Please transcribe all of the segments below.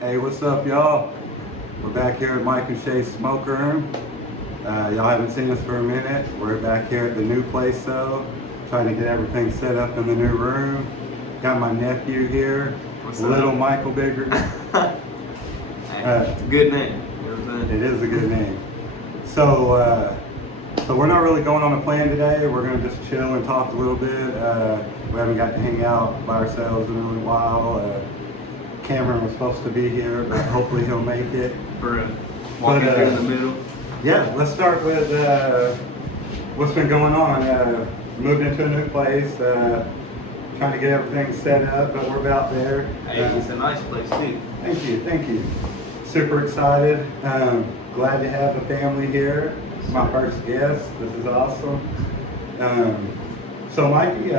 Hey, what's up, y'all? We're back here at Mike and Shay's Smoke Room. Y'all haven't seen us for a minute. We're back here at the new place, though, trying to get everything set up in the new room. Got my nephew here, What's Little up? Michael Bigger. It's a good name. You know what I'm saying? It is a good name. So we're not really going on a plan today. We're gonna just chill and talk a little bit. We haven't got to hang out by ourselves in a little while. Cameron was supposed to be here, but hopefully he'll make it. For walking But, through in the middle. Yeah, let's start with what's been going on. Moved into a new place, trying to get everything set up, but we're about there. Hey, it's a nice place too. Thank you. Super excited. Glad to have the family here. It's my first guest. This is awesome. So Mikey,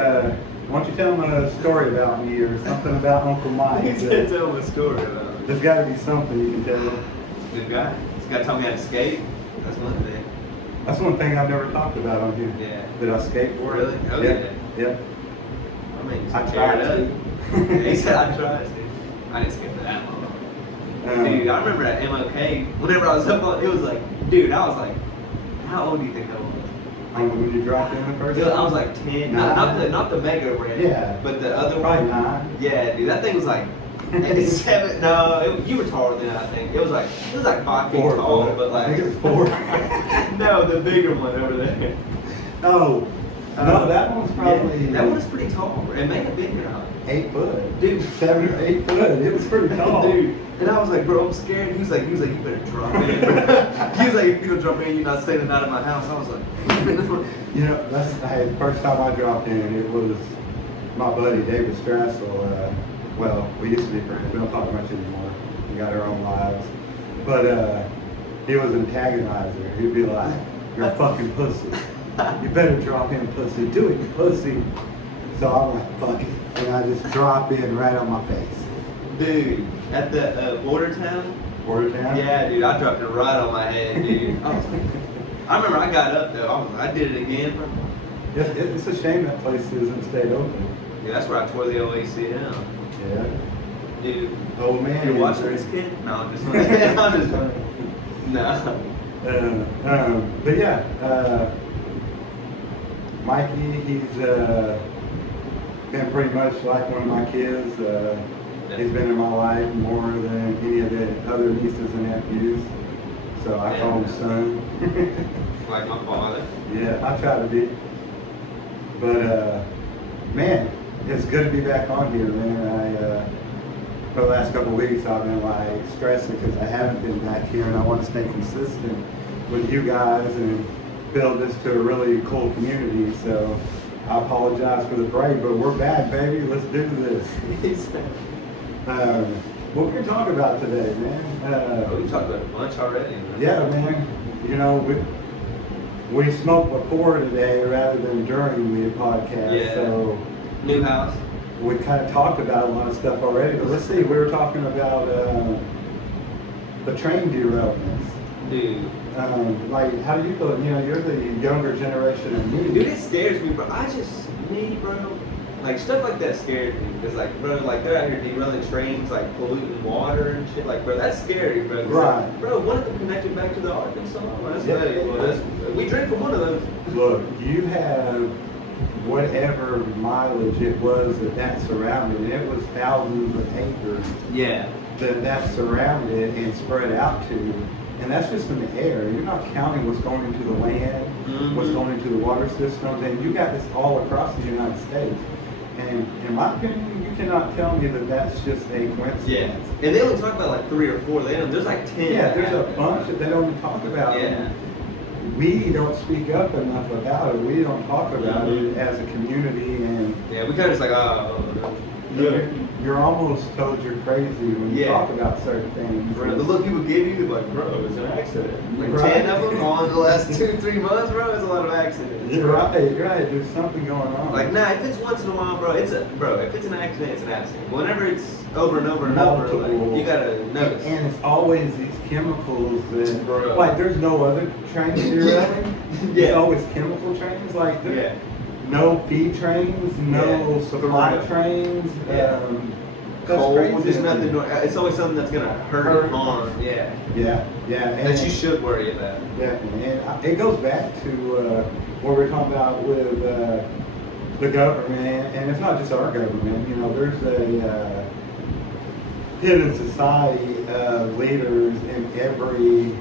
why don't you tell them a story about me or something about Uncle Mike? You said tell him a story about it. There's got to be something you can tell. Good guy. This guy taught me how to skate. That's one thing. That's one thing I've never talked about on here. Yeah. Did I skateboard? Really? Oh, yeah. yeah. I mean, I tear tried it up. to. He said I tried to. I didn't skate for that long. Dude, I remember at MLK, whenever I was up on, it was like, dude, I was like, how old do you think I was? When you dropped in the first Dude, I time? was like 10, not the mega brand, Yeah. but the other Probably one. 9. Yeah, dude, that thing was like 7. No, you were taller than that, I think. It was like 5 feet 4 tall, foot. but like I think it was 4. no, the bigger one over there. Oh, no, that one's probably Yeah, that one was pretty tall. It may have been your height. 8 foot. Dude. 7 or 8 foot. It was pretty tall. Dude, and I was like, bro, I'm scared. He was like, you better drop in. He was like, if you don't drop in, you're not staying out of my house. I was like, You know, the first time I dropped in, it was my buddy David Strassel. Well, we used to be friends. We don't talk much anymore. We got our own lives. But he was an antagonizer. He'd be like, you're a fucking pussy. You better drop in, pussy. Do it, you pussy. So I'm like, fuck it. And I just drop in right on my face. dude, at the border town. Border town? Yeah, dude, I dropped it right on my head, dude. I remember I got up though. I did it again. Yeah, it's a shame that place isn't stayed open. Yeah, that's where I tore the OACL. Yeah. Dude, Oh man. you're watching this kid? No, I'm just playing. I'm just playing. No. But yeah, Mikey, he's been pretty much like one of my kids. He's been in my life more than any of the other nieces and nephews. So I call him son. Like my father. Yeah, I try to be. But man, it's good to be back on here, man. For the last couple of weeks, I've been like stressing because I haven't been back here, and I want to stay consistent with you guys and build this to a really cool community. So I apologize for the break, but we're back, baby. Let's do this. What we can talk about today, man? We talked about lunch already. Man. Yeah, man. You know, we smoked before today rather than during the podcast. Yeah. So New house. we kind of talked about a lot of stuff already. But let's see. We were talking about the train derailments. Dude. Like, how do you feel? You know, you're the younger generation of me. Dude, it scares me, bro. Bro, like stuff like that scares me. Cause like, bro, like they're out here derailing trains, like polluting water and shit. Like, bro, that's scary, bro. Right. Like, bro, one of them connected back to the Arkansas. Well, that's Yeah. nice. Well, we drink from one of those. Look, you have whatever mileage it was that surrounded it. It was thousands of acres Yeah. that surrounded and spread out to. And that's just in the air. You're not counting what's going into the land, what's going into the water systems, and you got this all across the United States. And in my opinion, you cannot tell me that that's just a coincidence. Yeah. And they only talk about like 3 or 4. There's like 10. Yeah, there's a bunch that they don't talk about. Yeah. We don't speak up enough about it. We don't talk about it as a community, and Yeah, we kind of just like, oh. you're almost told you're crazy when you Yeah. talk about certain things. Bro, the look people give you, they're like, bro, it's an accident. Like Right. 10 of them on the last 2-3 months, bro. It's a lot of accidents. You're right. There's something going on. Like, nah, if it's once in a while, bro, if it's an accident, it's an accident. Whenever it's over and over and over, like, you gotta notice. And it's always these chemicals that, Bro. like, there's no other trains derailing. Yeah. It's always chemical trains. Like, Yeah. no feed trains, no Yeah. supply For real. trains. Yeah. cold, crazy. just nothing. It's always something that's gonna hurt and harm. Yeah. Yeah, and That you should worry about. definitely. And it goes back to what we're talking about with the government, and it's not just our government. You know, there's a hidden society of leaders in every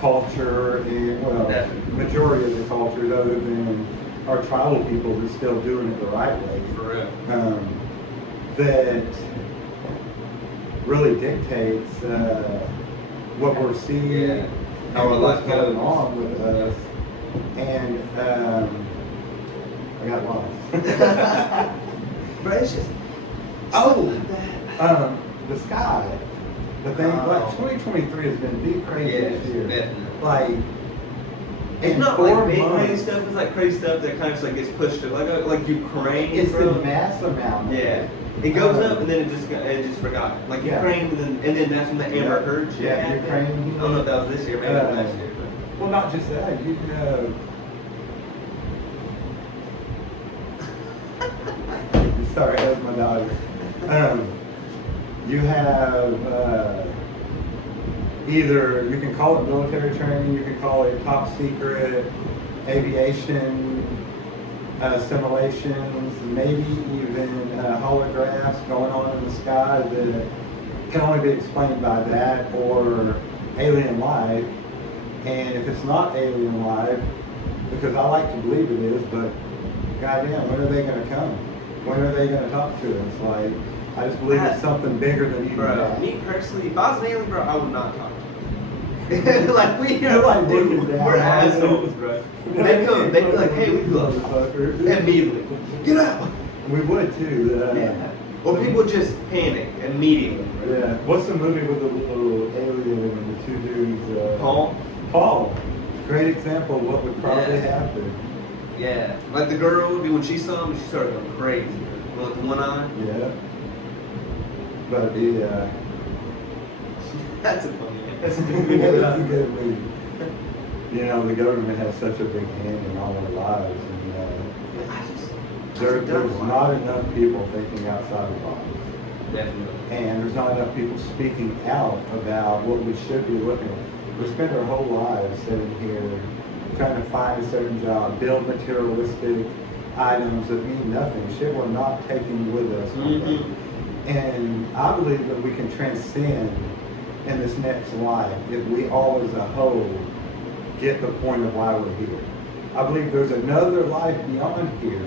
culture, and well, Definitely. majority of the cultures, other than our tribal people, who's still doing it the right way. For real. That really dictates what we're seeing, Yeah. How our and what's life going goes. on with us. And I got lost. But it's just Oh, like that. the sky. The thing, like 2023 has been the craziest Yes, year. definitely. Like, It's in not 4 like big months, crazy stuff. It's like crazy stuff that kind of just like gets pushed to like Ukraine. it's bro. the mass amount. Yeah. It goes up and then it just forgot. Like Yeah. Ukraine and then that's when the Amber Yeah. Heard shit Yeah, happened. Ukraine. I don't know if that was this year, maybe it was last year. Well, not just that. You sorry, that was my daughter. You have either, you can call it military training, you can call it top secret aviation simulations, maybe even holographs going on in the sky that can only be explained by that or alien life. And if it's not alien life, because I like to believe it is, but goddamn, when are they going to come? When are they going to talk to us? Like, I just believe it's something bigger than even Bro, that. me personally, if I was an alien, bro, I would not talk to you. Like You're like looking down. we're assholes, bro. They come, they be like, hey, we love motherfucker. immediately. Get out. We would too. Yeah. Or people just panic immediately. Bro. Yeah. What's the movie with the little alien and the two dudes? Paul. Paul. Great example of what would probably Yeah. happen. Yeah. Like the girl, when she saw him, she started going crazy. With the one eye. Yeah. But the That's a funny. That's a it's good a movie. good movie. You know, the government has such a big hand in all our lives, and I just there's don't not like- enough people thinking outside the box. Definitely. And there's not enough people speaking out about what we should be looking at. We spend our whole lives sitting here trying to find a certain job, build materialistic items that mean nothing, shit we're not taking with us. Mhm. And I believe that we can transcend in this next life if we all as a whole get the point of why we're here. I believe there's another life beyond here,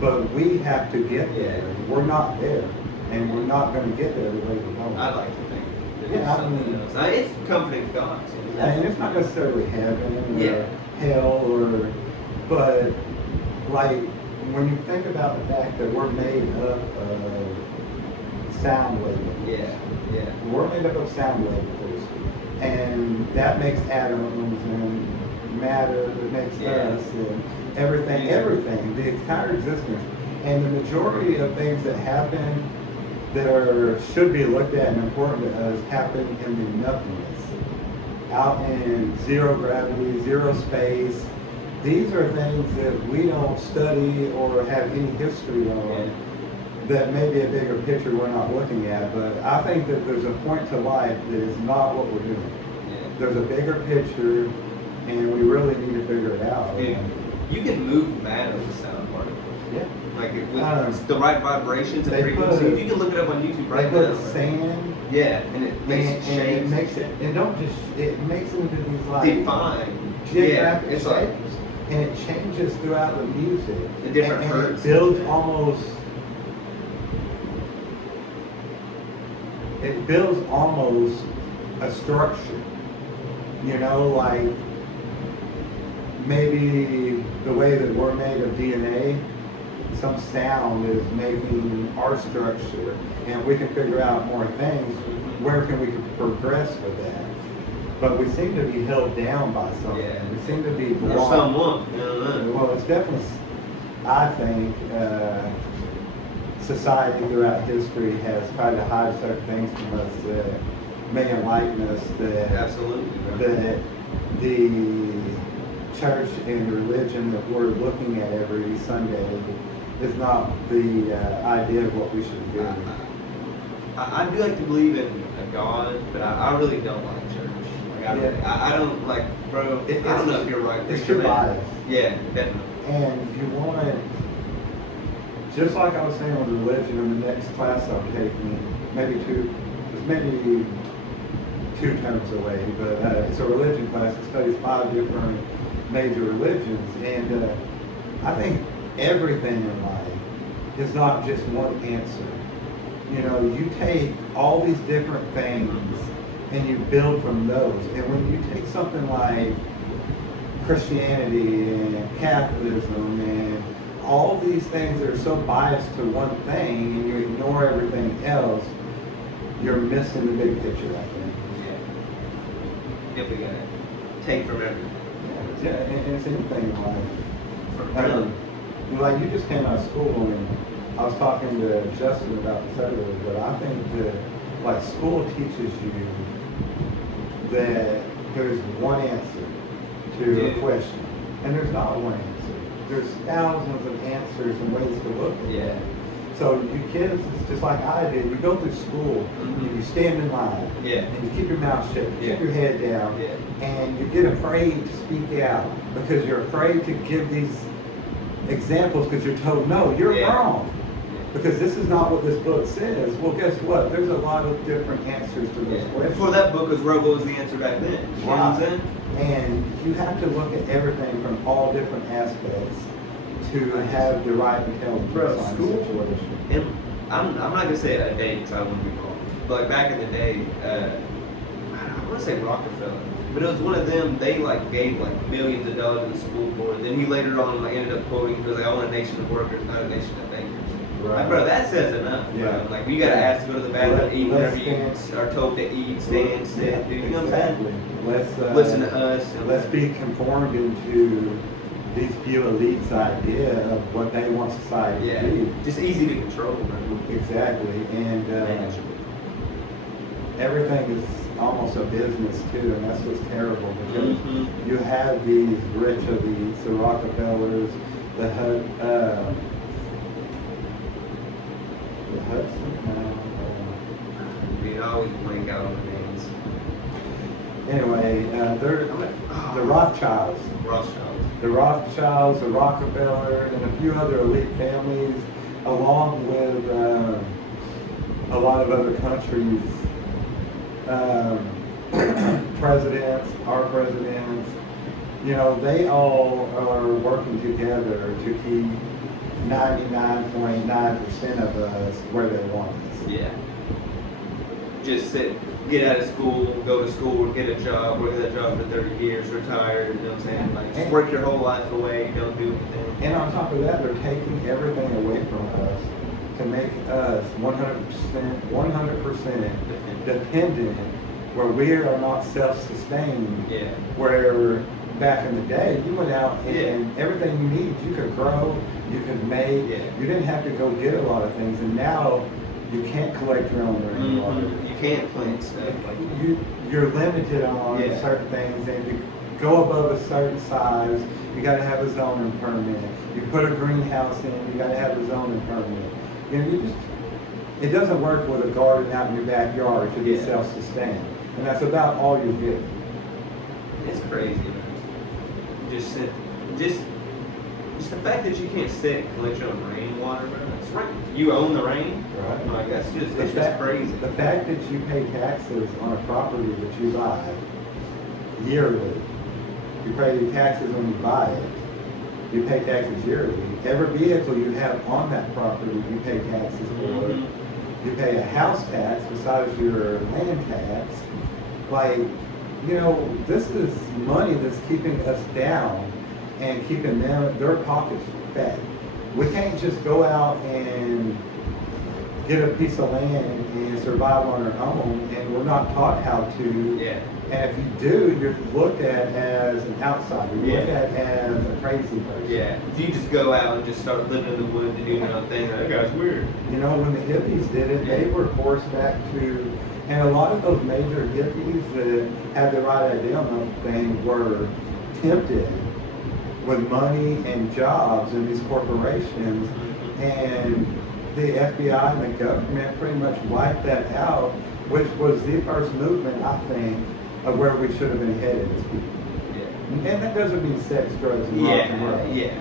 but we have to get there. We're not there, and we're not going to get there the way we're going. I'd like to think that Yeah, it's I something mean- else. It's comforting thoughts. Yeah, and it's not necessarily heaven or Yeah. hell but like when you think about the fact that we're made up of sound waves. Yeah, yeah. We're made up of sound waves, and that makes atoms and matter that makes Yeah. us and everything, the entire existence. And the majority of things that happen that should be looked at and important to us happen in the nothingness, out in zero gravity, zero space. These are things that we don't study or have any history on. That may be a bigger picture we're not looking at, but I think that there's a point to life that is not what we're doing. Yeah. There's a bigger picture, and we really need to figure it out. Dude, you can move matter with sound particles. Yeah. Like with the right vibrations and They frequencies. put- You can look it up on YouTube They right put now. sand, Yeah, and it makes and it shapes. makes it, and don't just, it makes it into these like Define. geographic Yeah, it's like shapes, and it changes throughout the music. The different and hertz. It builds almost. It builds almost a structure. You know, like maybe the way that we're made of DNA, some sound is making our structure, and we can figure out more things. Where can we progress with that? But we seem to be held down by something. Yeah. We seem to be or blocked. someone. You know, Well, it's definitely, I think, society throughout history has tried to hide certain things from us that may enlighten us, that absolutely. Bro. that the church and religion that we're looking at every Sunday is not the idea of what we should do. I do like to believe in a God, but I really don't like church. Like I don't like, bro. I don't know if you're right. It's too biased. Yeah, definitely. And you want, just like I was saying with religion in the next class I'm taking, maybe two terms away, but it's a religion class that studies 5 different major religions, and I think everything in life is not just one answer. You know, you take all these different things and you build from those, and when you take something like Christianity and Catholicism and all these things that are so biased to one thing and you ignore everything else, you're missing the big picture, I think. Yeah, we gotta take from everything. Yeah, and it's anything like you just came out of school, and I was talking to Justin about this earlier, but I think that like school teaches you that there's one answer to a question, and there's not one answer. There's thousands of answers and ways to look at it. So you kids, it's just like I did. You go through school, you stand in line, and you keep your mouth shut, you keep your head down, and you get afraid to speak out because you're afraid to give these examples because you're told, no, you're wrong. Because this is not what this book says. Well, guess what? There's a lot of different answers to this question. Before that book was wrote, what was the answer back then? You know what I'm saying? And you have to look at everything from all different aspects to have the right intelligence on the situation. And I'm not gonna say a day because I wouldn't be wrong. But like back in the day, I want to say Rockefeller, but it was one of them. They like gave like millions of dollars to the school board. Then he later on like ended up quoting, he was like, "I want a nation of workers, not a nation of bankers." Right. Like, bro, that says enough. Bro. Like you gotta ask to go to the bathroom, eat whatever you are told to eat, stand, sit, do. You know what I'm saying? Listen to us. Let's be conformed into these few elites' idea of what they want society to be. Just easy to control, man. Exactly, and everything is almost a business too, and that's what's terrible because you have these rich elites, the Rockefellers, the Hudson. We always blank out on the names. Anyway, they're the Rothschilds. The Rothschilds, the Rockefeller, and a few other elite families, along with a lot of other countries, presidents, our presidents, you know, they all are working together to keep 99.9% of us where they want us. Yeah. Just get out of school, go to school, get a job, work at that job for 30 years, retire, you know what I'm saying? Like, just work your whole life away, don't do anything. And on top of that, they're taking everything away from us to make us 100% dependent, where we are not self-sustained. Where back in the day, you went out and everything you needed, you could grow, you could make, you didn't have to go get a lot of things, and now you can't collect your own rainwater. You can't plant stuff. You're limited on certain things, and if you go above a certain size, you got to have a zoning permit. You put a greenhouse in, you got to have a zoning permit. You know, it doesn't work with a garden out in your backyard to be self-sustained, and that's about all you get. It's crazy, man. Just the fact that you can't sit and collect your own rainwater, bro. It's right. You own the rain. Right. Like that's just crazy. The fact that you pay taxes on a property that you buy yearly, you pay taxes when you buy it. You pay taxes yearly. Every vehicle you have on that property, you pay taxes for. You pay a house tax besides your land tax. Like, you know, this is money that's keeping us down and keeping their pockets fat. We can't just go out and get a piece of land and survive on our own, and we're not taught how to. And if you do, you're looked at as an outsider. You're looked at as a crazy person. If you just go out and just start living in the woods and doing your own thing, that guy's weird. You know, when the hippies did it, they were forced back to, and a lot of those major hippies that had the right idea on the thing were tempted with money and jobs in these corporations, and the FBI and the government pretty much wiped that out, which was the first movement, I think, of where we should have been headed as people. Yeah. And that doesn't mean sex, drugs, and rock and roll. Yeah.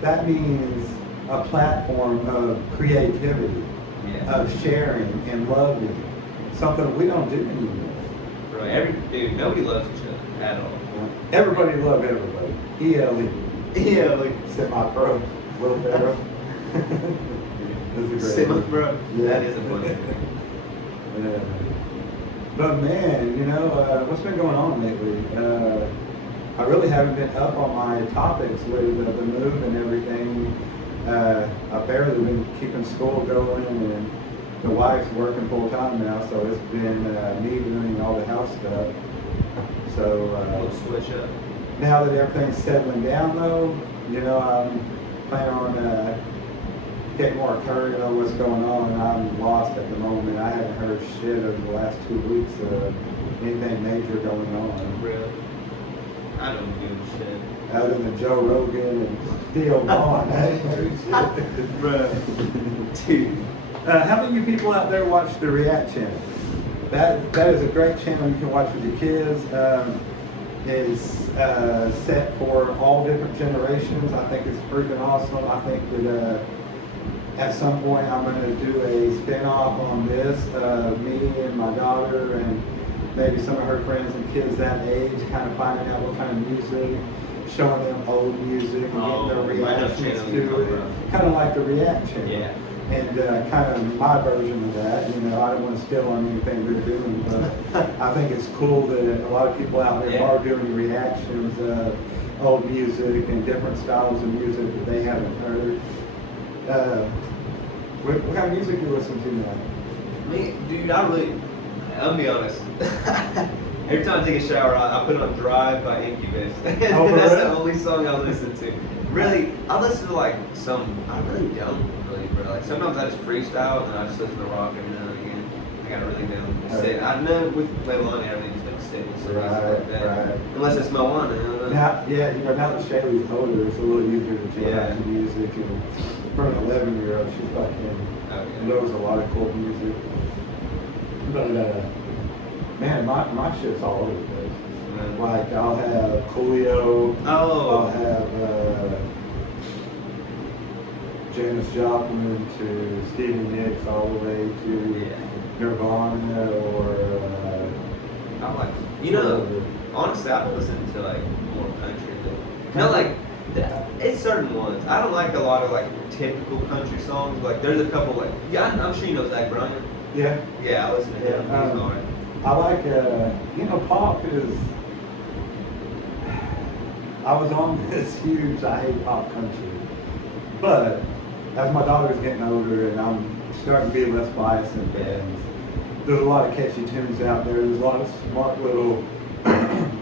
That means a platform of creativity, Yeah. of sharing and loving, something we don't do anymore. Right. Dude, nobody loves each other at all. Everybody love everybody. ELE. Yeah, like Semi-pro. Little better. That's a great semi-pro. Yeah. That is a funny thing. Yeah. But man, what's been going on lately? I really haven't been up on my topics with the move and everything. I've barely been keeping school going, and the wife's working full time now, so it's been me doing all the house stuff. So Little switch up. now that everything's settling down, though, I'm planning on getting more current on what's going on, and I'm lost at the moment. I haven't heard shit over the last 2 weeks of anything major going on. Really? I don't give a shit. Other than Joe Rogan and Theo Vaughn. I ain't heard shit. Bruh. Dude. How many of you people out there watch the React channel? That is a great channel you can watch with your kids. It's set for all different generations. I think it's freaking awesome. I think that at some point I'm going to do a spin-off on this, me and my daughter and maybe some of her friends and kids that age, kind of finding out what kind of music, showing them old music and getting their reactions to it. Kind of like the React channel. Yeah. And kind of my version of that, I don't want to steal on anything they're doing, but I think it's cool that a lot of people out there are doing reactions of old music and different styles of music that they haven't heard. What kind of music you listen to now? Me, dude, I'll be honest. Every time I take a shower, I put on Drive by Incubus. Oh, That's really? the only song I listen to. Really, I listen to I really don't really, bro. Like sometimes I just freestyle and I just listen to rock every now and again. I gotta really know. Sit. I know with Leilani, everything just don't sit with something like that. Right. Unless it's Moana. Now that Shaylee's older, it's a little easier to jam out to music. And for an 11-year-old, she's fucking knows a lot of cool music. But man, my shit's all over the place. Like I'll have Coolio. I'll have Janis Joplin to Stevie Nicks, all the way to Nirvana or. I like. Honestly, I've been listening to more country. It's certain ones. I don't like a lot of typical country songs. There's a couple I'm sure you know Zach Bryan. Yeah. Yeah, I listen to him. He's alright. I like pop is. I was on this huge I hate pop country, but as my daughter's getting older and I'm starting to be less biased in bands, there's a lot of catchy tunes out there. There's a lot of smart little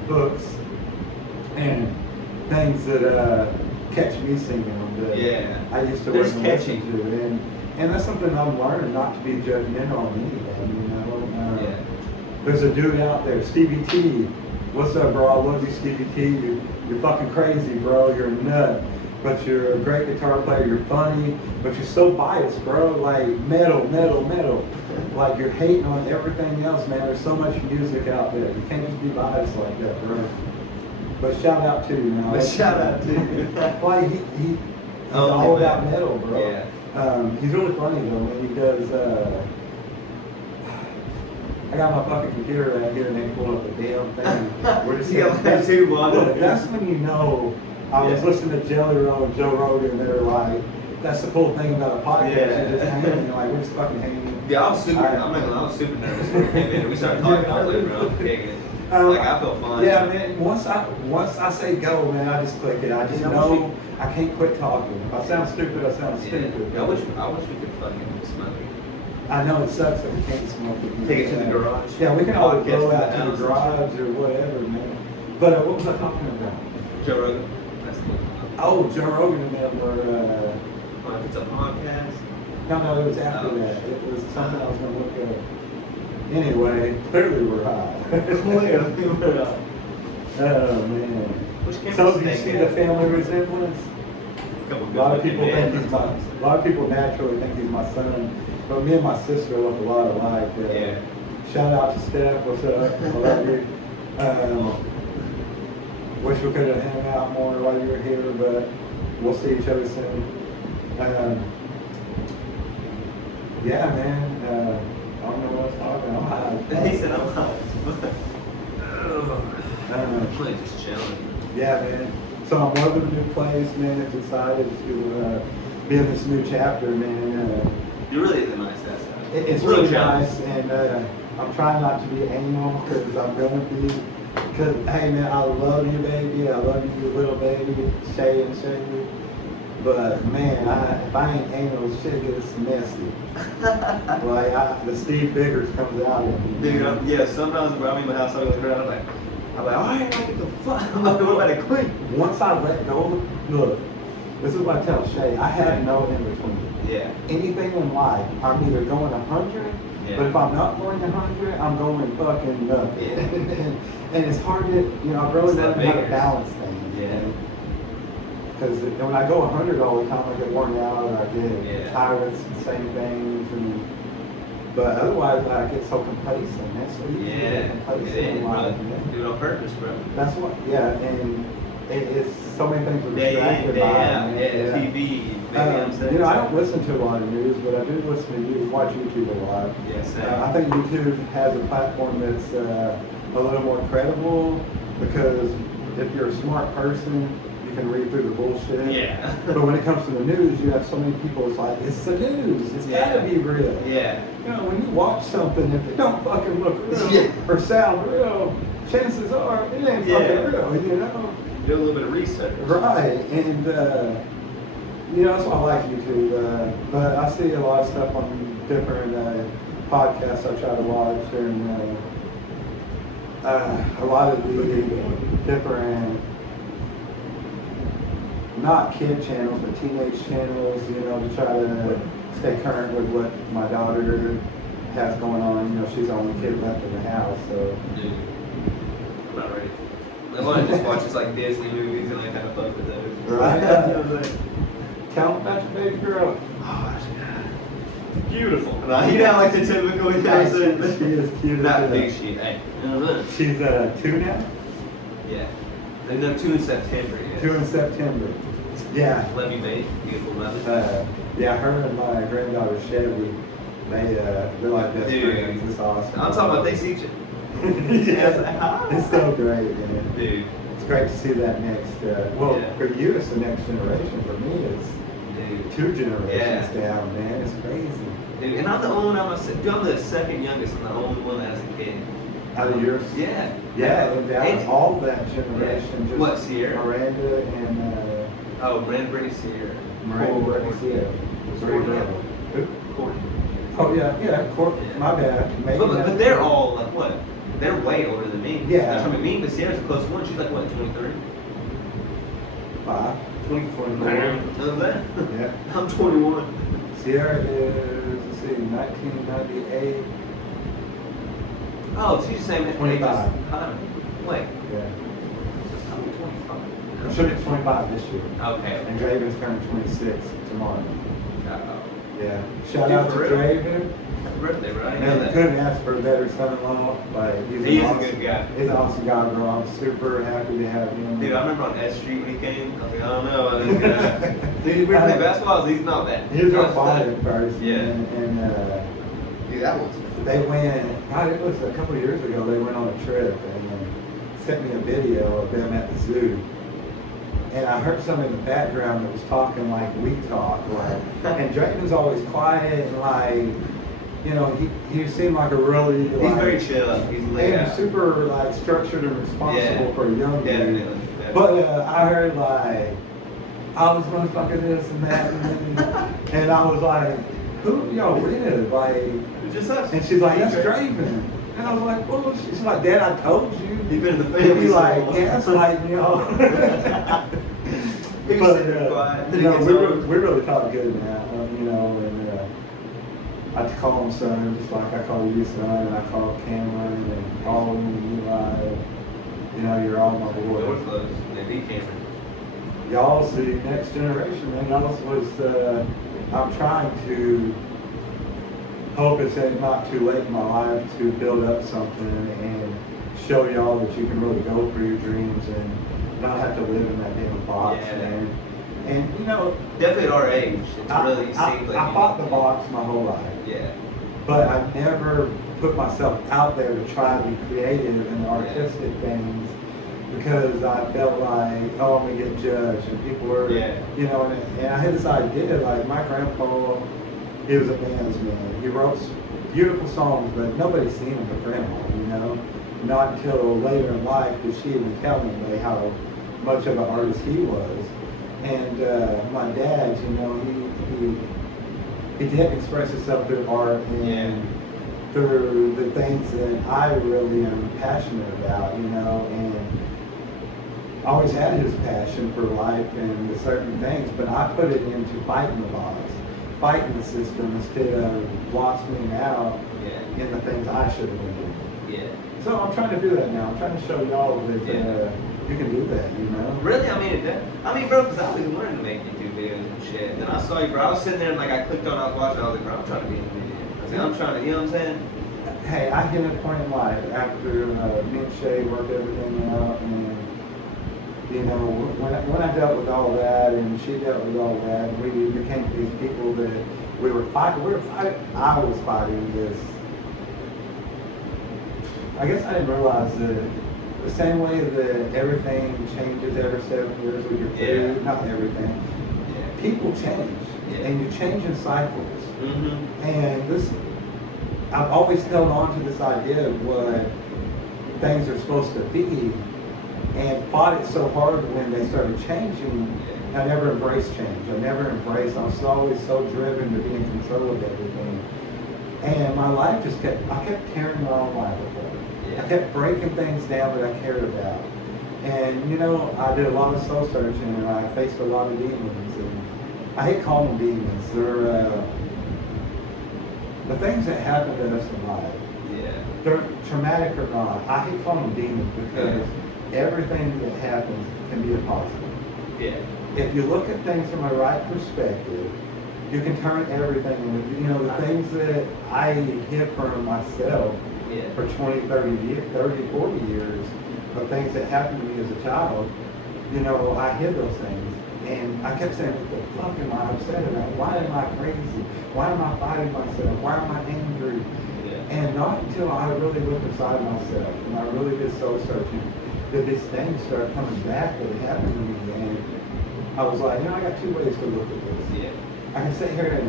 books and things that catch me singing them that I used to listen to, and that's something I'm learning, not to be judgmental on anything. There's a dude out there, Stevie T. What's up, bro? I love you, Stevie T. You're fucking crazy, bro. You're a nut. But you're a great guitar player. You're funny. But you're so biased, bro. Like, metal. Like, you're hating on everything else, man. There's so much music out there. You can't just be biased like that, bro. But shout out to you, man. Shout out to you. Like, he's all about metal, bro. Yeah. He's really funny, though, man. He does, I got my fucking computer right here and they pull up the damn thing. We're just that's when you know. I was listening to Jelly Roll and Joe Rogan and they were like, that's the cool thing about a podcast. You're just hanging, we're just fucking hanging. Yeah, I was super nervous when we came in. We started talking, I was like, bro, I'm kicking it. I feel fine. Yeah, man, once I say go, man, I just click it. I just know I can't quit talking. If I sound stupid, I sound stupid. Yeah, I wish we could fucking smoke it. I know it sucks that we can't smoke it. Take it to the garage. Yeah, we can always go out to the garage or whatever, man. But what was I talking about? Joe Rogan. That's the one. Oh, Joe Rogan and them were. If it's a podcast. No, it was after that. It was something I was gonna look at. Anyway, clearly we're high. Clearly we're high. Oh man. Which So do you see the family resemblance? couple A lot of good people looking think he's men. my. A lot of people naturally think he's my son, but me and my sister look a lot alike. Yeah. Shout out to Steph. What's up? I love you. Wish we could have hung out more while you were here, but we'll see each other soon. Yeah, man. I don't know what I was talking about. He said I'm hot. Really just chilling. Yeah, man. So I'm loving the new place, man. It's excited to be in this new chapter, man. It really is a nice ass house. It's really nice, and I'm trying not to be anal because I'm gonna be. Because hey, man, I love you, baby. I love you, little baby, Shay and Shay. But man, if I ain't anal, shit gets messy. Like the Steve Biggers comes out of me. Dude, yeah, sometimes when I'm in my house, I'm like, all right, what the fuck? I'm like, what about to quit? Once I let go, look, this is what I tell Shay, I have no in between. Yeah. Anything in life, I'm either going 100, Yeah. but if I'm not going 100, I'm going fucking nothing. Yeah. And it's hard to, I've really It's that learned how to Biggers. balance things. Yeah. Because when I go 100 all the time, I get worn out and I get Yeah. tired of the same things. But otherwise, I get so complacent. That's so easy to Yeah. get complacent It is, in bro. life. man. Do it on purpose, bro. That's what, yeah, and it's so many things we're Day in, distracted day by. out. man. Yeah, TV. Maybe I don't listen to a lot of news, but I do listen to you, watch YouTube a lot. Yeah, same. I think YouTube has a platform that's a little more credible because if you're a smart person, you can read through the bullshit. Yeah. But when it comes to the news, you have so many people. It's like it's the news. It's Yeah. gotta be real. Yeah. When you watch something, if it don't fucking look real Yeah. or sound real, chances are it ain't Yeah. fucking real. Do a little bit of research. Right, and that's why I like YouTube. But I see a lot of stuff on different podcasts I try to watch, and a lot of the different, not kid channels, but teenage channels. To try to stay current with what my daughter has going on. She's the only kid left in the house, so. Dude, I'm not ready. I want to just watch just like Disney movies and like kind of fuck with those. Right. I was like, Tell them about your baby girl. oh, beautiful. No, you know, like the typical She is cute. Not big shit. Hey, She's 2 now? yeah. And then 2 in September. Yes. 2 in September. Yeah. Love you, babe. Beautiful mother. Yeah, her and my granddaughter Chevy, they're like best Dude. friends. It's awesome. I'm talking about they see you. Yeah. It's so great, man. Dude. It's great to see that next, Yeah. for you it's the next generation. For me it's Dude. 2 generations Yeah. down, man. It's crazy. Dude, and I'm the only one. I'm the second youngest. I'm the only one that has a kid. Out of yours? Yeah. Yeah, and down It's- all that generation. Yeah. Just What, Sierra? Miranda and Oh, Brand Brittany Sierra. Miranda Cole, Brittany Sierra. Courtney. Who? Courtney. Oh yeah, my bad. Maybe But that's- they're all like what? They're way older than me. Yeah. I mean, me but Sierra's a close one. She's like what, 23? 5. 24. Know that? Yeah. I'm 21. Sierra is, let's see, 1998. Oh, she's the same age. 25. Wait. Yeah. I'm 25. She'll be 25 this year. Okay. And Draven's turning 26 tomorrow. Uh-oh. Yeah. Shout Dude, out to for real? Draven. Happy birthday, right? Man, you couldn't ask for a better son-in-law. Like, He's an a awesome, good guy. He's an awesome guy, bro. I'm super happy to have him. Dude, I remember on S Street when he came. I was like, I don't know. I think, dude, we're playing basketball. He's not that. He was real quiet at first. Yeah. And Dude, that was. they went, God, it was a couple of years ago, they went on a trip and sent me a video of them at the zoo. And I heard something in the background that was talking like we talk. And Draven's always quiet and like, he seemed like a really, He's like, very chill. He's laid and out. super like structured and responsible Yeah. for a young dude. Definitely. But I heard like, I was motherfucking this and that, and I was like, who y'all with? Like, It's just us. and she's like, that's Draven. And I was like, well, she's like, Dad, I told you. He's been in the He'd family. be so like, long. gaslighting y'all. He was But, sitting there quiet. Then he no, gets we on. really talk good now, and I call him son, just like I call you son, and I call Cameron and all of them, Eli. You're all my We're boys. close. They beat Cameron. y'all's the next generation, man. Y'all's was, I'm trying to hope it's not too late in my life to build up something and show y'all that you can really go for your dreams and not have to live in that damn box, Yeah. man. And you know, Definitely at our age, it's really seems like I you fought need the to- box my whole life, Yeah. but I never put myself out there to try to be creative and artistic things because I felt like, oh, I'm gonna get judged and people were, you know, and I had this idea, like my grandpa, he was a bandsman. He wrote beautiful songs, but nobody's seen him but grandma, you know. Not until later in life did she even tell me how much of an artist he was. And my dad, you know, he did express himself through art and through the things that I really am passionate about, you know, and I always had his passion for life and the certain things, but I put it into fighting the box, fighting the system instead of blossoming out in the things I should have been doing. Yeah. So I'm trying to do that now. I'm trying to show y'all that you can do that, you know? Really? I mean, bro, because I always wanted to make YouTube videos and shit. Then I saw you, bro. I was sitting there and like I clicked on, I was watching, I was like, bro, I'm trying to be in a video. I was like, I'm trying to, you know what I'm saying? Hey, I hit a point in life after me and Shay worked everything out, and you know, when I dealt with all that, and she dealt with all that, and we became these people that we were fighting. I was fighting this. I guess I didn't realize that the same way that everything changes every 7 years with your food, not everything. People change, and you change in cycles. And this, I've always held on to this idea of what things are supposed to be, and fought it so hard when they started changing. I never embraced change. I was always so driven to be in control of everything. And my life just I kept tearing my own life apart. I kept breaking things down that I cared about. And you know, I did a lot of soul searching and I faced a lot of demons. And I hate calling them demons. They're the things that happen to us in life. They're traumatic or not. I hate calling them demons because everything that happens can be a positive. If you look at things from a right perspective, you can turn everything into, you know, the things that I hid from myself for 20, 30 years, 30, 40 years, of things that happened to me as a child, you know, I hid those things. And I kept saying, what the fuck am I upset about? Why am I crazy? Why am I fighting myself? Why am I angry? And not until I really looked inside myself and I really did soul searching did these things start coming back that happened to me. And I was like, you know, I got two ways to look at this. I can sit here and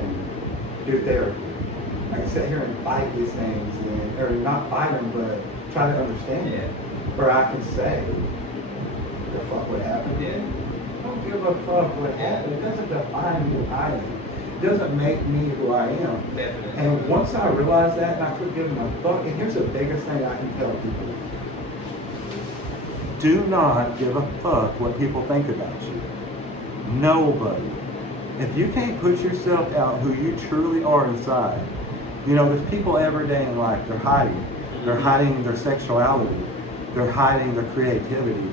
do therapy. I can sit here and fight these things, or not fight them, but try to understand it. Or I can say, the fuck what happened? I don't give a fuck what happened. It doesn't define who I am. It doesn't make me who I am. And once I realized that, and I quit giving a fuck, and here's the biggest thing I can tell people. Do not give a fuck what people think about you. Nobody. If you can't put yourself out who you truly are inside, you know, there's people every day in life, they're hiding. They're hiding their sexuality. They're hiding their creativity.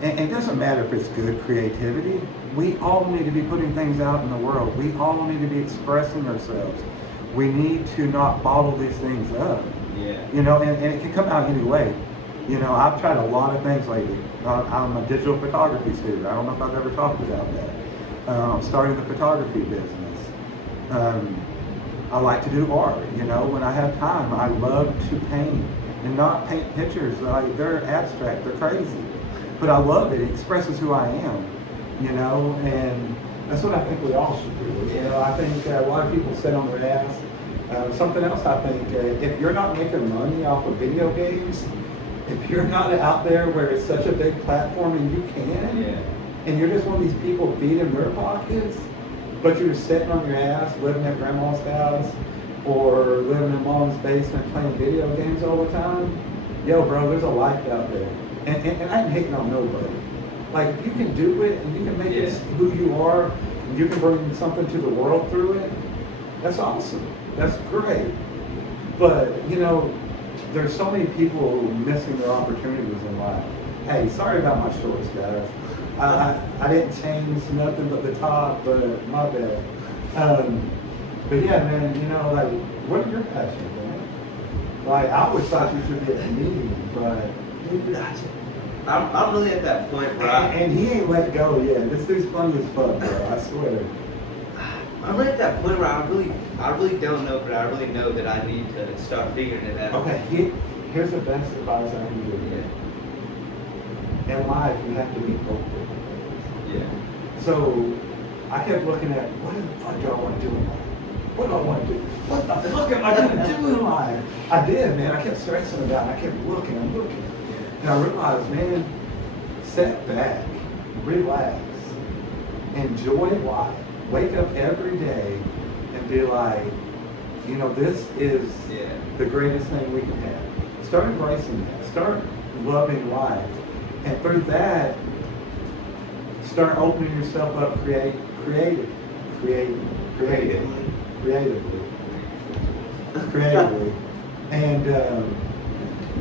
And it doesn't matter if it's good creativity. We all need to be putting things out in the world. We all need to be expressing ourselves. We need to not bottle these things up. You know, and it can come out any way. You know, I've tried a lot of things lately. I'm a digital photography student. I don't know if I've ever talked about that. I'm starting the photography business. I like to do art, you know, when I have time. I love to paint, and not paint pictures. Like, they're abstract, they're crazy. But I love it. It expresses who I am, you know, and that's what I think we all should do. You know, I think a lot of people sit on their ass. Something else I think, if you're not making money off of video games, if you're not out there where it's such a big platform and you can, and you're just one of these people feeding their pockets, but you're sitting on your ass, living at grandma's house, or living in mom's basement playing video games all the time, yo, bro, there's a life out there. And I ain't hating on nobody. Like, if you can do it, and you can make it who you are, and you can bring something to the world through it, that's awesome. That's great. But, you know, there's so many people missing their opportunities in life. Hey, sorry about my shorts, guys. I didn't change nothing but the top, but my bad. But yeah, man, you know, like, what are your passions, man? Like, I always thought you should be a comedian, but. Dude, I'm really at that point where And he ain't let go yet. This dude's funny as fuck, bro. I swear. I'm really at that point where I really don't know, but I really know that I need to start figuring it out. Okay, here's the best advice I can give you. In life, you have to be open. Yeah. So, I kept looking at, what the fuck do I want to do in life? What do I want to do? What the fuck am I going to do in life? I did, man. I kept stressing about it. I kept looking and looking. And I realized, man, sit back, relax, enjoy life. Wake up every day and be like, you know, this is the greatest thing we can have. Start embracing that. Start loving life. And through that, start opening yourself up creatively. And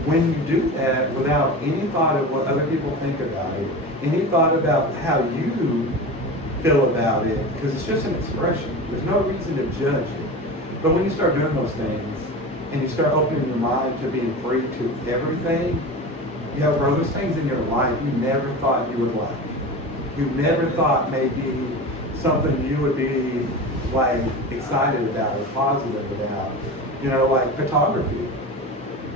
when you do that without any thought of what other people think about it, any thought about how you feel about it, because it's just an expression. There's no reason to judge it. But when you start doing those things and you start opening your mind to being free to everything, you know, bro, those things in your life you never thought you would like. You never thought maybe something you would be like excited about or positive about. You know, like photography.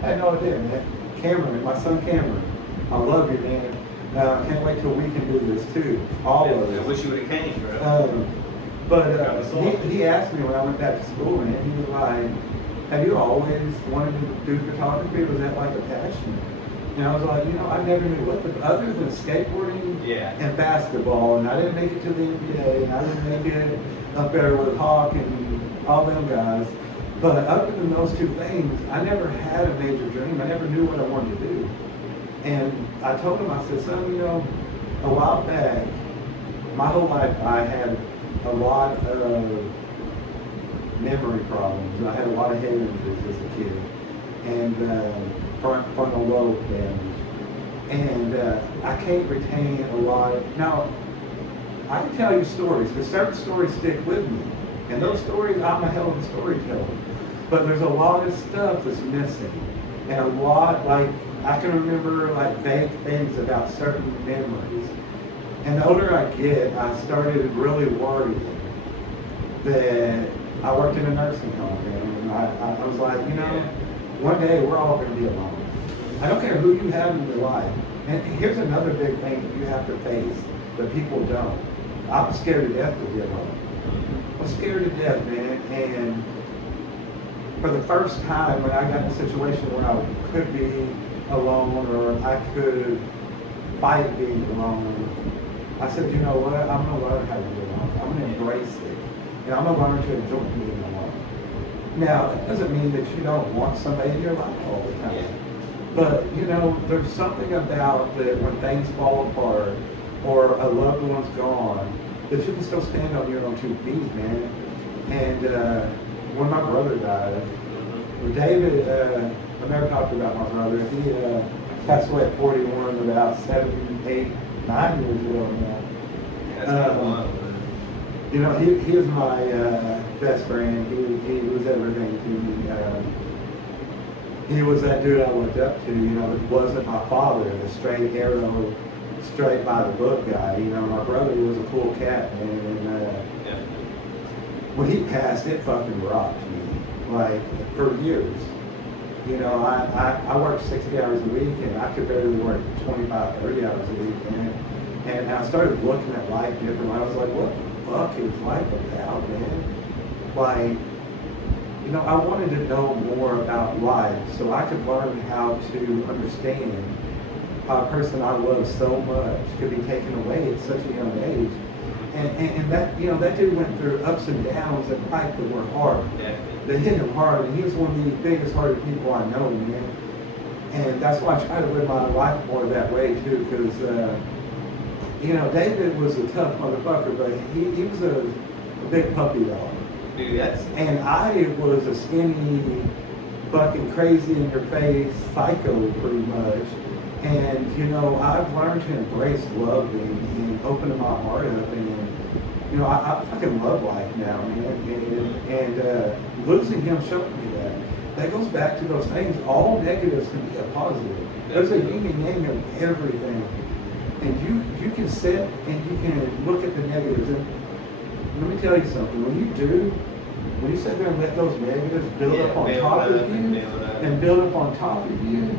I had no idea, man. Cameron, my son Cameron. I love you, man. Can't wait till we can do this too. All of us. I wish you would have came, bro. But he asked me when I went back to school, and he was like, have you always wanted to do photography? Was that like a passion? And I was like, you know, I never knew what other than skateboarding and basketball, and I didn't make it to the NBA, and I didn't make it up there with Hawk and all them guys. But other than those two things, I never had a major dream. I never knew what I wanted to do. And I told him, I said, son, you know, a while back, my whole life I had a lot of memory problems. I had a lot of head injuries as a kid. And frontal lobe damage. And I can't retain a lot of, now, I can tell you stories, because certain stories stick with me. And those stories, I'm a hell of a storyteller. But there's a lot of stuff that's missing. And a lot, like, I can remember, like, vague things about certain memories. And the older I get, I started really worrying that I worked in a nursing home. And I was like, you know, one day we're all going to be alone. I don't care who you have in your life. And here's another big thing that you have to face that people don't. I'm scared to death to be alone. I'm scared to death, man. And for the first time when I got in a situation where I could be alone or I could fight being alone, I said, you know what? I'm going to learn how to be alone. I'm going to embrace it. And I'm going to learn to enjoy being alone. Now, it doesn't mean that you don't want somebody in your life all the time. But, you know, there's something about that when things fall apart or a loved one's gone, that you can still stand on your own two feet, man. And when my brother died, David, I never talked about my brother. He passed away at 41, about 7, 8, 9 years ago now. You know, he was my best friend. He was everything to me. He was that dude I looked up to, you know, it wasn't my father, the straight arrow, straight by the book guy. You know, my brother was a cool cat, man. And when he passed, it fucking rocked me, like, for years. You know, I worked 60 hours a week, and I could barely work 25, 30 hours a week. And I started looking at life differently. I was like, what the fuck is life about, man? Like, you know, I wanted to know more about life so I could learn how to understand how a person I love so much could be taken away at such a young age. And that, you know, that dude went through ups and downs at life that were hard. That hit him hard, and he was one of the biggest hearted people I know, man. And that's why I try to live my life more that way too, because, you know, David was a tough motherfucker, but he was a big puppy dog. Dude, and I was a skinny, fucking crazy in your face psycho pretty much. And you know, I've learned to embrace love and open my heart up, and you know, I fucking love life now, man. And losing him showed me that. That goes back to those things. All negatives can be a positive. There's a yin and yang of everything. And you can sit and you can look at the negatives. And let me tell you something. When you sit there and let those negatives build up on top of you and build up on top of you,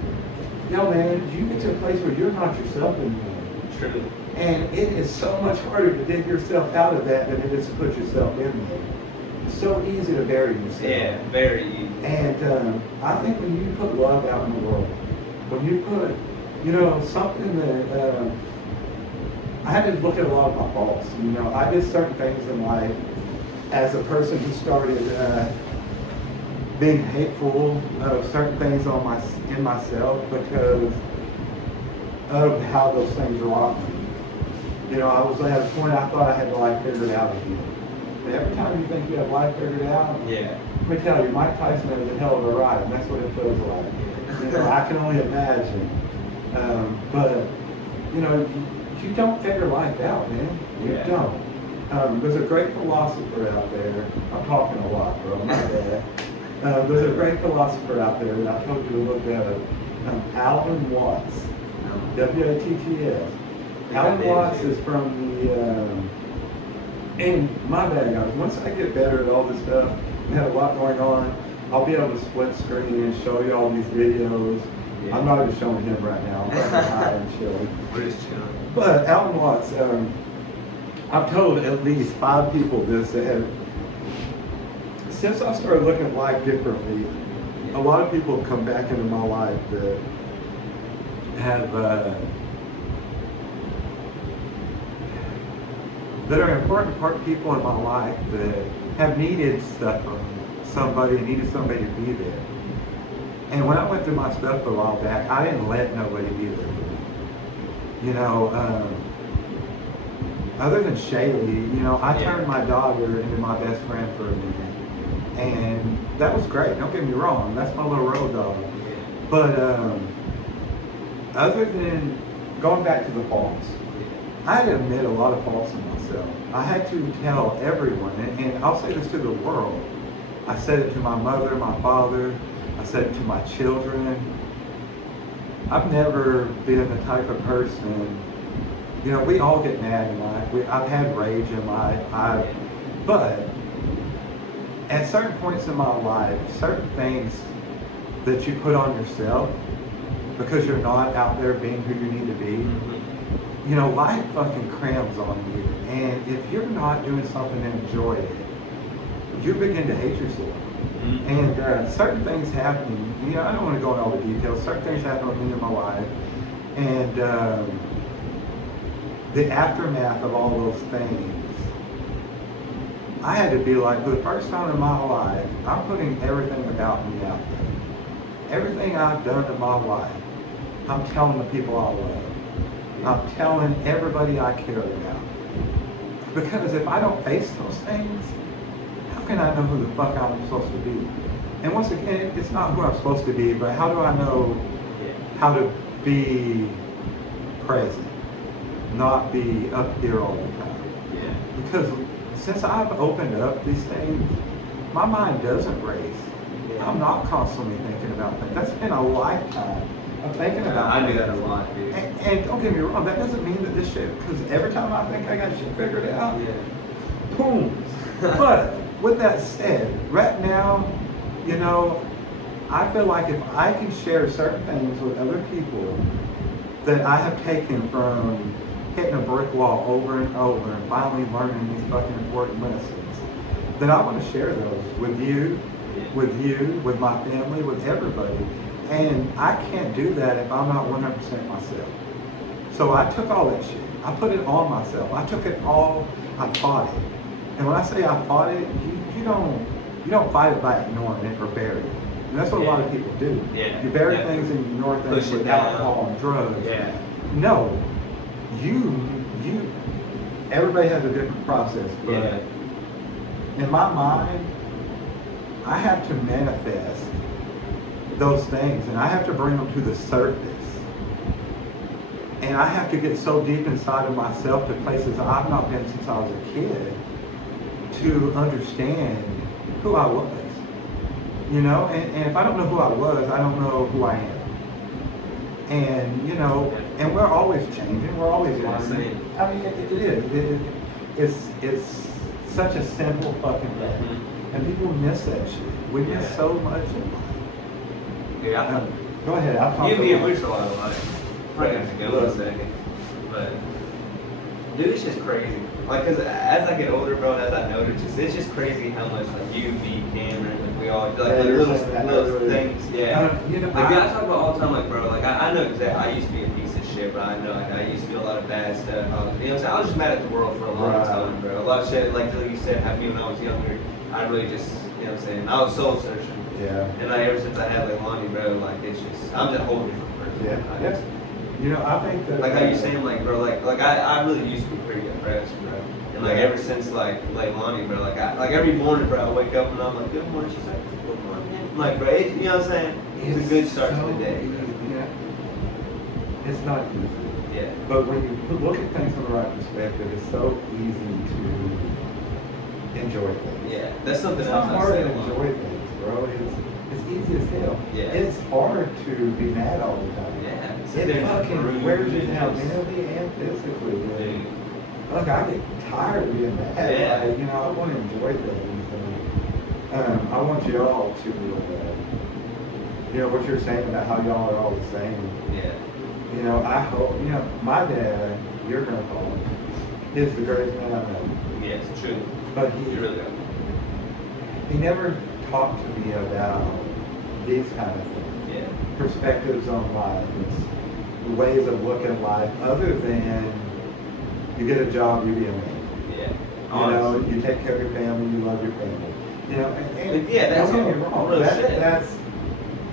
you know, man, you get to a place where you're not yourself anymore. True. And it is so much harder to dig yourself out of that than it is to put yourself in there. It's so easy to bury yourself. Yeah, very easy. And I think when you put love out in the world, when you put, you know, something that, I had to look at a lot of my faults. You know, I did certain things in life as a person who started being hateful of certain things in myself because of how those things rocked me. You know, I was at a point I thought I had life figured out again. But every time you think you have life figured out, Yeah. let me tell you, Mike Tyson has a hell of a ride, and that's what it feels like. You know, I can only imagine. But, you know, you don't figure life out, man. You don't. There's a great philosopher out there. I'm talking a lot, bro. My bad. There's a great philosopher out there that I told you to look at. Alan Watts. W-A-T-T-S. Alan Watts is from the, and my bad guys, once I get better at all this stuff, we have a lot going on, I'll be able to split screen and show you all these videos. Yeah. I'm not even showing him right now, I'm fucking high and chilling. We're just chilling. But Alan Watts, I've told at least 5 people this that have, since I started looking at life differently, a lot of people have come back into my life that have, that are important people in my life that have needed stuff from somebody and needed somebody to be there. And when I went through my stuff a while back, I didn't let nobody be there for me. You know, other than Shaylee, you know, I turned my daughter into my best friend for a minute. And that was great, don't get me wrong, that's my little road dog. But other than going back to the faults, I had to admit a lot of faults in myself. I had to tell everyone, and I'll say this to the world. I said it to my mother, my father, I said it to my children. I've never been the type of person, you know, we all get mad in life. I've had rage in life, but at certain points in my life, certain things that you put on yourself because you're not out there being who you need to be, you know, life fucking crams on you. And if you're not doing something to enjoy it, you begin to hate yourself. And certain things happen, you know, I don't want to go into all the details, certain things happen with me in my life. And the aftermath of all those things, I had to be like, for the first time in my life, I'm putting everything about me out there. Everything I've done in my life, I'm telling the people I love. I'm telling everybody I care about. Because if I don't face those things, how can I know who the fuck I'm supposed to be? And once again, it's not who I'm supposed to be, but how do I know how to be present, not be up here all the time? Because since I've opened up these things, my mind doesn't race. I'm not constantly thinking about things. That's been a lifetime of thinking about I do things. that a lot, dude. And don't get me wrong, that doesn't mean that this shit, because every time I think I got shit figured out, boom. But with that said, right now, you know, I feel like if I can share certain things with other people that I have taken from hitting a brick wall over and over and finally learning these fucking important lessons, then I want to share those with you, with my family, with everybody. And I can't do that if I'm not 100% myself. So I took all that shit. I put it on myself. I took it all, I fought it. And when I say I fought it, you don't fight it by ignoring it or burying it. And that's what a lot of people do. You bury things and ignore things with alcohol and drugs. No, everybody has a different process, but in my mind, I have to manifest those things and I have to bring them to the surface And I have to get so deep inside of myself to places I've not been since I was a kid to understand who I was. You know, and if I don't know who I was, I don't know who I am. And, you know, and we're always changing, we're always learning. I mean, it is. It's such a simple fucking thing. And people miss that shit. We miss so much in life. Yeah, Go ahead, I'll talk you about be it. emotional out of life. Probably have to go in a second. But, dude, it's just crazy. Like, cause as I get older, bro, and as I know, it's just crazy how much like you, me, Cameron, like we all like Yeah, little things. Yeah. You know, Like I talk about all the time, like bro, like I know exactly. I used to be a piece of shit, but I know like I used to do a lot of bad stuff. You know what I'm saying? I was just mad at the world for a long time, bro. A lot of shit, like you said, happened when I was younger. I really just, you know what I'm saying? I was soul searching. Yeah. And like ever since I had like Lonnie, bro, like it's just I'm just a whole different person. Yeah. You know, I think that Like how you saying, like bro, like I really used to be pretty depressed, bro. And like ever since like Lonnie, bro, like every morning, bro, I wake up and I'm like, good morning. She's like, good morning. I'm like, bro, you know what I'm saying? It's a good start to the day. Yeah. It's not easy. Yeah. But when you look at things from the right perspective, it's so easy to enjoy things. Yeah. That's something It's else not I hard say to a lot. enjoy things, bro. It's easy as hell. Yeah. It's hard to be mad all the time. Yeah. It fucking wears you down just- mentally and physically. Dude. Look, I get tired of being mad. Yeah. Like, you know, I want to enjoy things. And, I want you all to, you know, what you're saying about how y'all are all the same. Yeah. You know, I hope, you know, my dad, your grandpa, is the greatest man I know. Yes, true. But You really are. he never talked to me about these kind of things. Yeah. Perspectives on life, it's ways of looking at life, other than you get a job, you be a man. Yeah. You know, you take care of your family, you love your family. You know, and Yeah, that's don't get me all wrong. real shit. That's,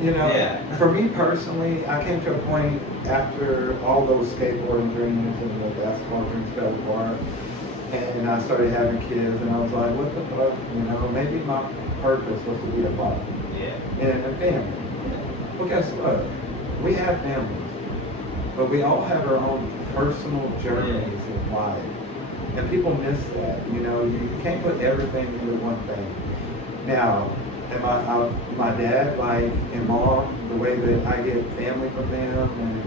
you know, Yeah. for me personally, I came to a point after all those skateboarding dreams and the basketball dreams fell apart, and I started having kids, and I was like, what the fuck, you know, maybe my purpose was to be a father Yeah. and a family. Well, guess what? We have families, but we all have our own personal journeys in life. And people miss that, you know, you can't put everything into one thing. Now, my dad, like, and mom, the way that I get family from them, and,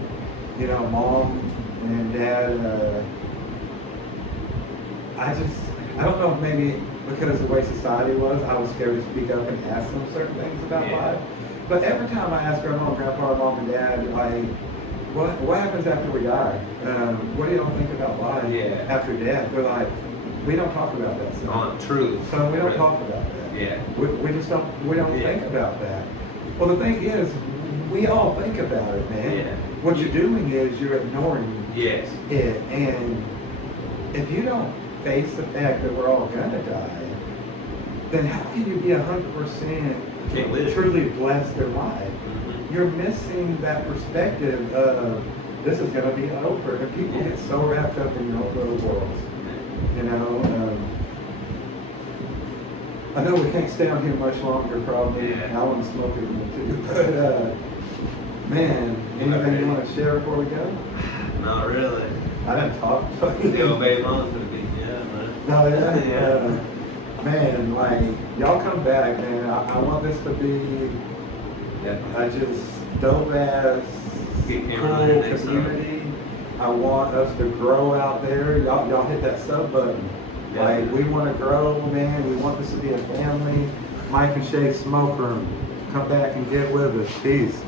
you know, mom and dad, I don't know, maybe because of the way society was, I was scared to speak up and ask them certain things about life. But every time I ask grandma, grandpa, mom, and dad, like, what happens after we die? What do y'all think about life after death? They're like, we don't talk about that stuff. Truly. So we don't talk about that. Yeah. We just don't, we don't think about that. Well, the thing is, we all think about it, man. Yeah. What you're doing is you're ignoring Yes. it. And if you don't face the fact that we're all gonna die, then how can you be 100% Can't live. truly blessed in life? Mhm. You're missing that perspective of this is going to be over, and people get so wrapped up in your own little worlds. You know, I know we can't stay on here much longer, probably. Yeah. I want to smoke it too, but man, anything you want to share before we go? Not really. I didn't talk. The old baby mom's gonna be, yeah, man. No, yeah. Yeah. Man, like, y'all come back, man. I want this to be just dope ass Get Cameron cool on here next community. I want us to grow out there. Y'all hit that sub button. Yeah. Like, we want to grow, man. We want this to be a family. Mike and Shay Smoke Room. Come back and get with us. Peace.